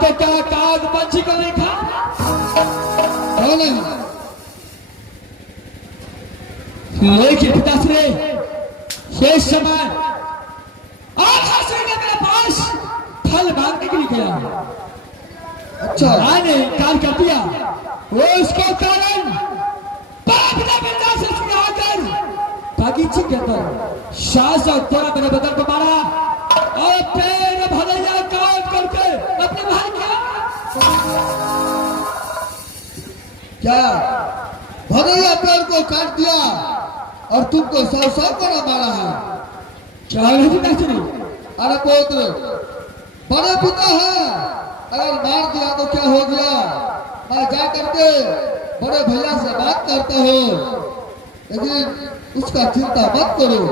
तो क्या काग पंछी को देखा? लेकिन पिताश्री शेष समय ने मेरे पास फल मांगने के लिए गया। अच्छा मैंने इनकार कर दिया। वो उसको कारण पिता से छुड़ाकर बगीचे के अंदर शास और तोरा मेरे बदन को मारा और फिर भलैया काट करके अपने भाई क्या भलैया पेड़ को काट दिया और तुमको सौ को न मारा है? क्या नहीं पिताश्री? अरे पुत्र बड़े पिता है, अगर मार दिया तो क्या हो गया? मैं जा करके बड़े भैया से बात करता हूँ, लेकिन उसका चिंता मत करो।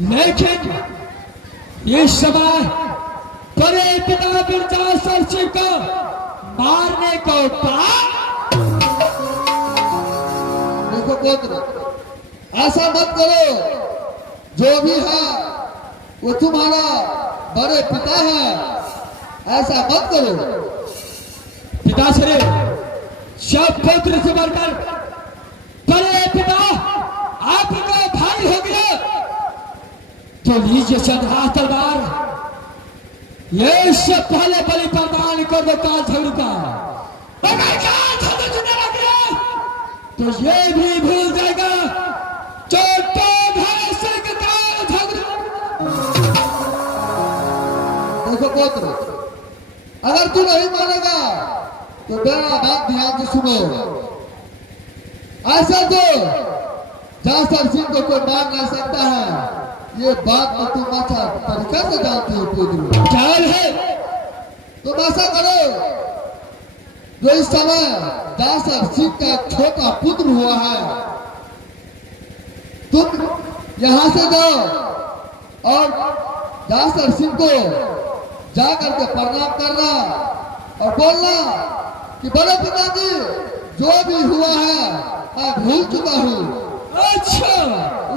लेकिन इस समय बड़े पिता बिरजासर सिंह को मारने को देखो पुत्र, ऐसा मत करो। जो भी है वो तुम्हारा बड़े पिता है, ऐसा मत करो। पिताश्री सब पुत्र से बढ़कर बड़े पिता आपका भाई हो गया, तो लीजिए चंद्रा तलवार, ये इससे पहले बलि प्रदान कर दो काल झगड़ू का। अगर काल झगड़ू चुने लगे तो ये भी भूल जाएगा जो तो भाई सिंह का पुत्र, अगर तू नहीं मानेगा तो मेरा बात ध्यान से सुनो। ऐसा तो जासर सिंह को कोई मार नहीं सकता है, ये बात तो तुम अच्छा तरीका से जानते हो पुत्र। जान है तुम ऐसा करो, जो इस समय जासर सिंह का एक छोटा पुत्र हुआ है, तुम यहां से जाओ और जासर सिंह को जाकर के प्रणाम करना और बोलना कि बड़े पिताजी जो भी हुआ है मैं भूल चुका हूँ। अच्छा,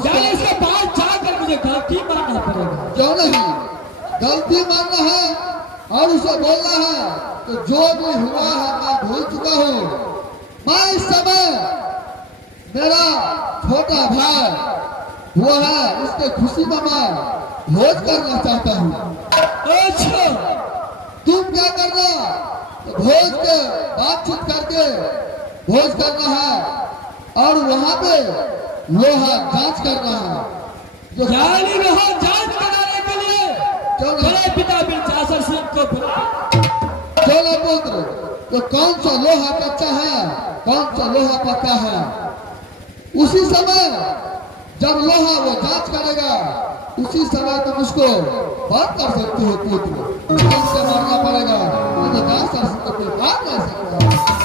जाने से बात जाकर मुझे गलती मानना पड़ेगा। क्यों नहीं, गलती मानना है और उसे बोलना है कि जो भी हुआ है मैं भूल चुका हूँ। मैं इस समय मेरा छोटा भाई हुआ है, इसके खुशी में मैं भोज करना चाहता हूँ। अच्छा, तुम क्या करना, तो भोज के बातचीत करके भोज करना है और वहां पे लोहा जांच करना है। जो जानी लोहा जांच कराने के लिए बड़े पिता बिन जासर सिंह को चलो पुत्र, तो कौन सा लोहा कच्चा है कौन सा लोहा पक्का है, उसी समय जब लोहा वो जांच करेगा उसी समय तुम उसको बात कर सकते हो पुत्र। से मारना पड़ेगा, नहीं तो जासर सिंह को कोई मार नहीं सकता।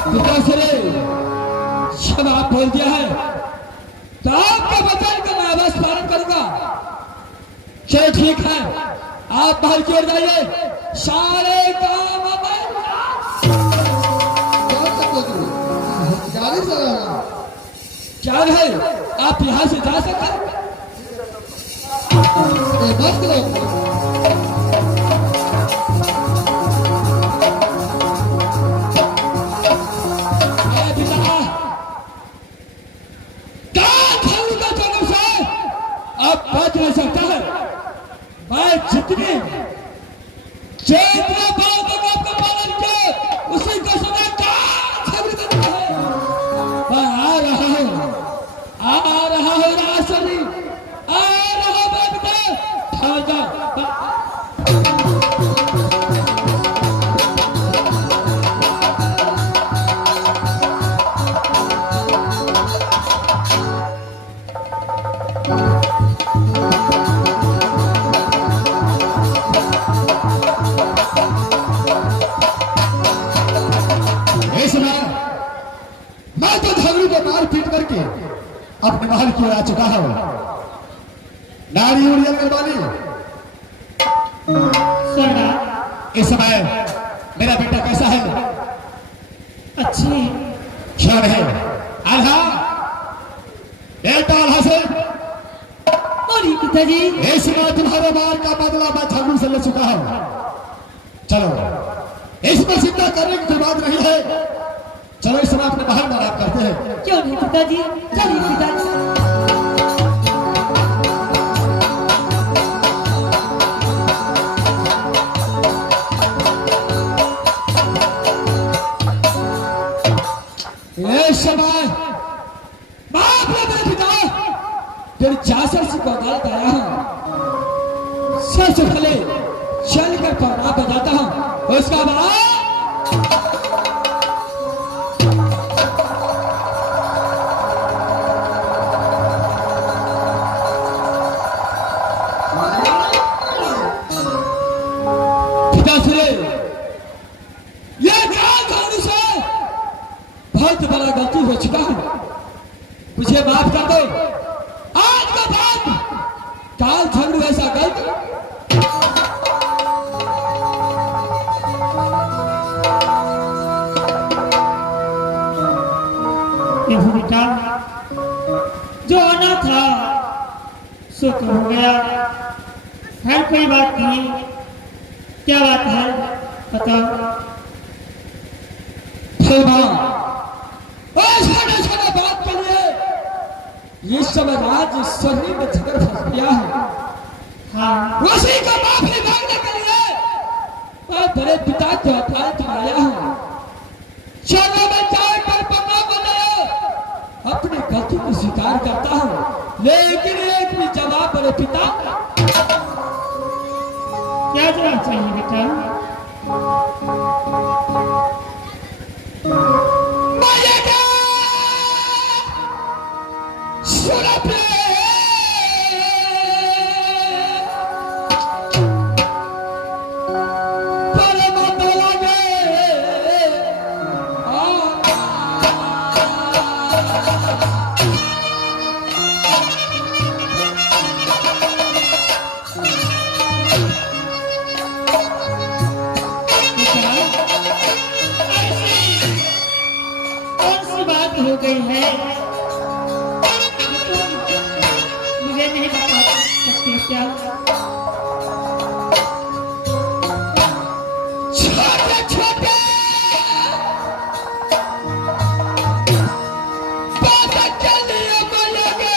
पिताश्री, जब आप बोल दिया है तो आपका वचन का मैं अवश्य पालन करूंगा। चलो ठीक है, आप बाहर की ओर जाइए, सारे काम गाड़ी से रहना क्या है, आप यहाँ से जा सकते हैं। मत करो। अब बच नहीं सकता है, मैं जितने जितना आपका पालन किया उसी का सजा करना है। मैं आ रहा हूँ रासरी, आ रहा हूँ बेटा। मैं तो झगड़ू को मार पीट करके अपने महल की ओर आ चुका हूं। नारी उड़ियल के बाली इस समय मेरा बेटा कैसा है? अच्छी क्यों है? आल्हा बेटा, आल्हा से पिताजी, इस समय तुम्हारे मार का बदला मैं झगड़ू से ले चुका हूं। चलो, इसमें चिंता करने की कोई बात नहीं है। चलो इस समय अपने बाहर में आराम करते हैं। क्यों नहीं पिताजी, चलिए पिताजी। ये समय बाप रे मेरे पिता, तेरे जासर सिंह को अदालत आया हूँ। सबसे पहले चल कर प्रणाम बताता हूँ, उसका बाद बहुत बड़ा गलती हो चुका है, मुझे माफ कर दो। आज के बाद काल झगड़ू ऐसा गलती बेटा, जो आना था सो तो हो गया। खैर कोई बात नहीं, क्या बात है बताओ। छोटा बात के लिए इस समय राज्य सभी में झगड़ फंस गया है। हाँ, उसी को माफी मांगने के लिए मैं बड़े पिता को अदालत में आया हूँ। चलो मैं चाय पर पन्ना बनाया, अपनी गलती को स्वीकार करता हूँ, लेकिन एक भी जवाब बड़े पिता। क्या क्या जवाब चाहिए बेटा? कौन सी बात हो गई है मुझे नहीं बता सकती क्या? छोटे छोटे बात के लिए बोलोगे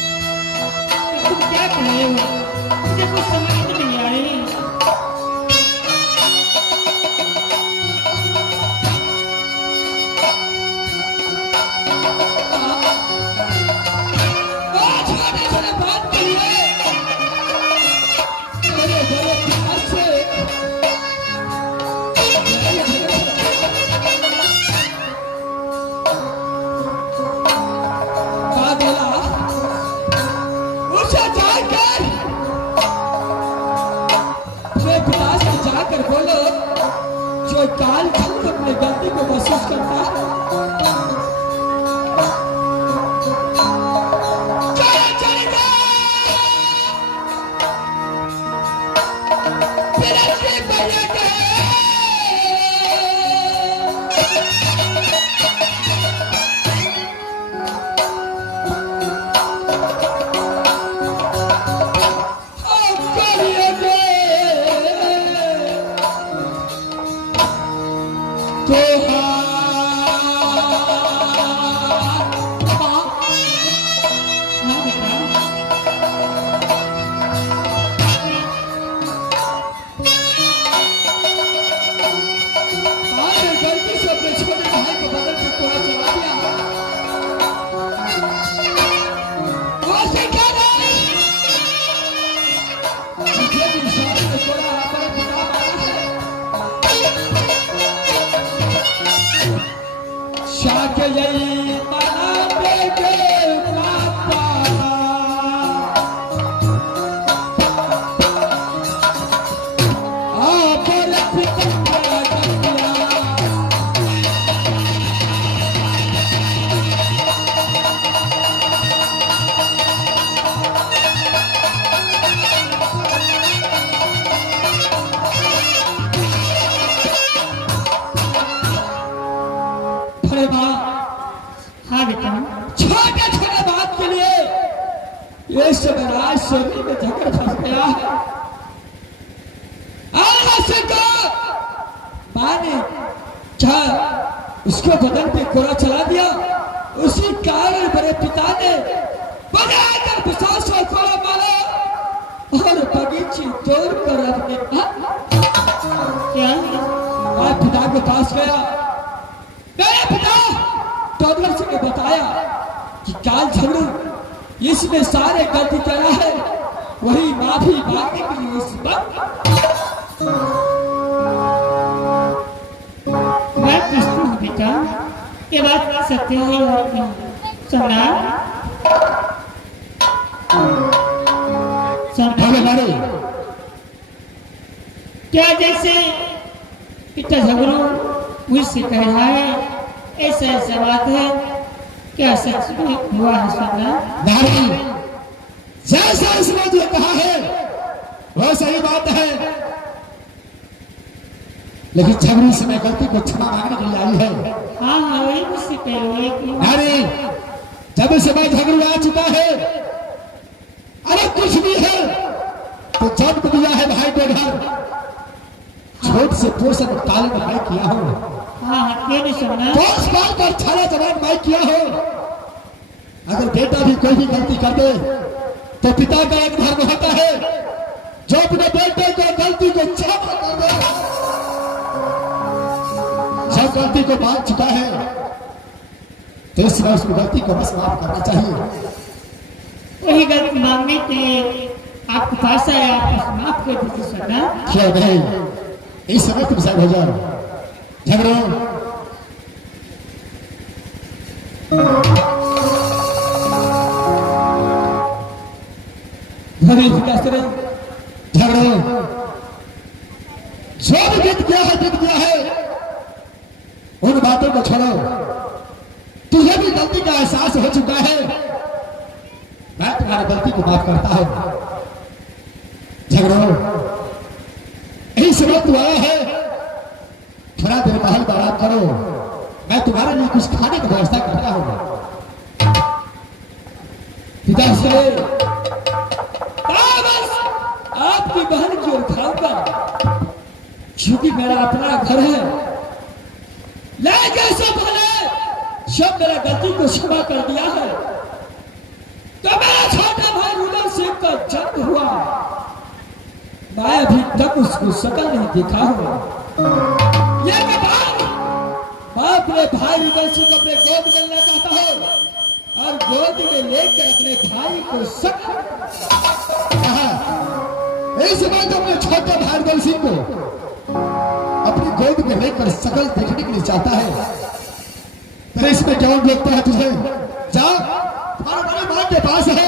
तुम क्या कह रहे हो? मुझे कुछ समझ में नहीं आ रही। छोटे छोटे बात के लिए मेरे बड़े प्यार से बात बोला उसे जाकर अपने पिता से जाकर बोलो जो काल झूठ अपने गलती को महसूस करता है चले चले जाओ बिरंती भैया के हाँ बेटा, गलती से अपने छोटे भाई को बदल के कोड़ा चला दिया वो से क्या रहा मुझे भी शादी में कोड़ा अपने पिता मारा है शाके यही मना के पापा बोले पिता अरे माँ हाँ बेटा, छोटे छोटे बात के लिए ये शिवराज सोनी में झगड़ फंस गया है आज से को माँ ने उसको बदल पे कोड़ा चला दिया उसी कारण बड़े पिता ने बजाकर पिशाच को कोड़ा मारा और बगीची तोड़ कर अपने क्या? मैं पिता के पास गया मेरे पिता टोडलर से ने बताया कि काल झगड़ू इसमें सारे गलती करा है वही माफी मांगने के लिए इस वक्त मैं पूछती हूँ बेटा, ये बात सत्य है और नहीं? सुनना सुनना क्या जैसे पिता झगड़ू मुझसे कह रहा है ऐसा ऐसा बात है, क्या सच में हुआ है? सुनना नहीं, जैसा इसने जो कहा है वह सही बात है, लेकिन झगड़ी से मैं गलती को क्षमा मांगने के लिए आई है। हाँ हाँ वही मुझसे कह रही है कि अरे जब से मैं झगड़ू आ चुका है, अरे कुछ भी है तो जन्म दिया है भाई को घर, छोट से पोषण पालन मैं किया हूँ, हाँ हाँ क्यों नहीं सुनना? पोष पाल कर छाला जवान मैं किया हूँ, अगर बेटा भी कोई भी गलती कर दे तो पिता का एक धर्म होता है जो अपने बेटे को गलती को क्षमा कर दे। जब गलती को मान चुका है तो इस बार उसकी गलती को बस माफ करना चाहिए। वही गलती मांगने के लिए आपके पास आया, आप माफ कर दीजिए सरदार। क्या नहीं इस समय तुम साइड हो जाओ। झगड़ो झगड़ो जो भी बीत गया है उन बातों को छोड़ो। तुझे भी गलती का एहसास हो चुका है, मैं तुम्हारी गलती को माफ करता हूं। झगड़ो यही समय तू आया है, थोड़ा देर महल में आराम करो, मैं तुम्हारे लिए कुछ खाने की व्यवस्था करता हूं। पिता से आपकी बहन की ओर खाऊंगा, क्योंकि मेरा अपना घर है। लेकिन सब जब मेरा गलती को क्षमा कर दिया है तो मेरा छोटा भाई रुदल सिंह का जन्म हुआ, मैं अभी तक उसको शकल नहीं देखा हूं। ये मैं अपने भाई रुदल सिंह को अपने गोद में लेना चाहता हूं और गोद में लेकर अपने भाई को शकल इस बार तो अपने छोटे भाई रुदल सिंह को अपनी गोद में लेकर शकल देखने के लिए चाहता है। इसमें क्या देखता है तुझे? जाओ बड़ी मां के पास है,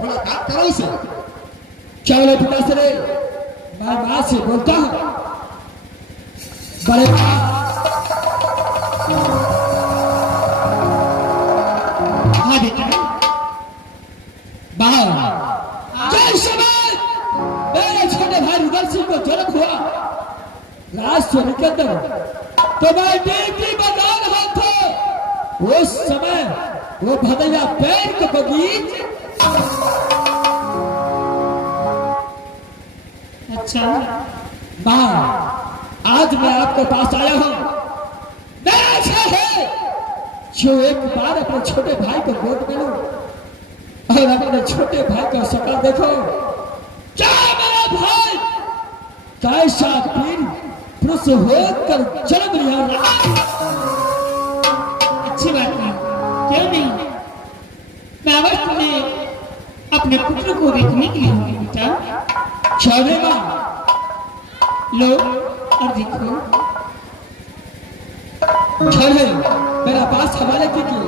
मुलाकात करो उसे। चलो पिता से मैं मां से बोलता हूं। बड़े जय समय मेरे छोटे भाई रुदल सिंह को जन्म हुआ राष्ट्र के अंदर, तो मैं ड्यूटी बता रहा था। उस समय वो भदैया पैर के बगीच। अच्छा मां, आज मैं आपके पास आया हूं, मेरा इच्छा है जो एक बार अपने छोटे भाई को गोद में लूं और अपने छोटे भाई का शक्ल देखो। क्या मेरा भाई कैसा वीर पुरुष होकर जन्म लिया? अच्छी बात है, क्यों नहीं? मैं अवश्य में अपने पुत्र को देखने के लिए आऊंगी बेटा। चलेगा, लो और देखो। चले मेरा पास हवाले कीजिए।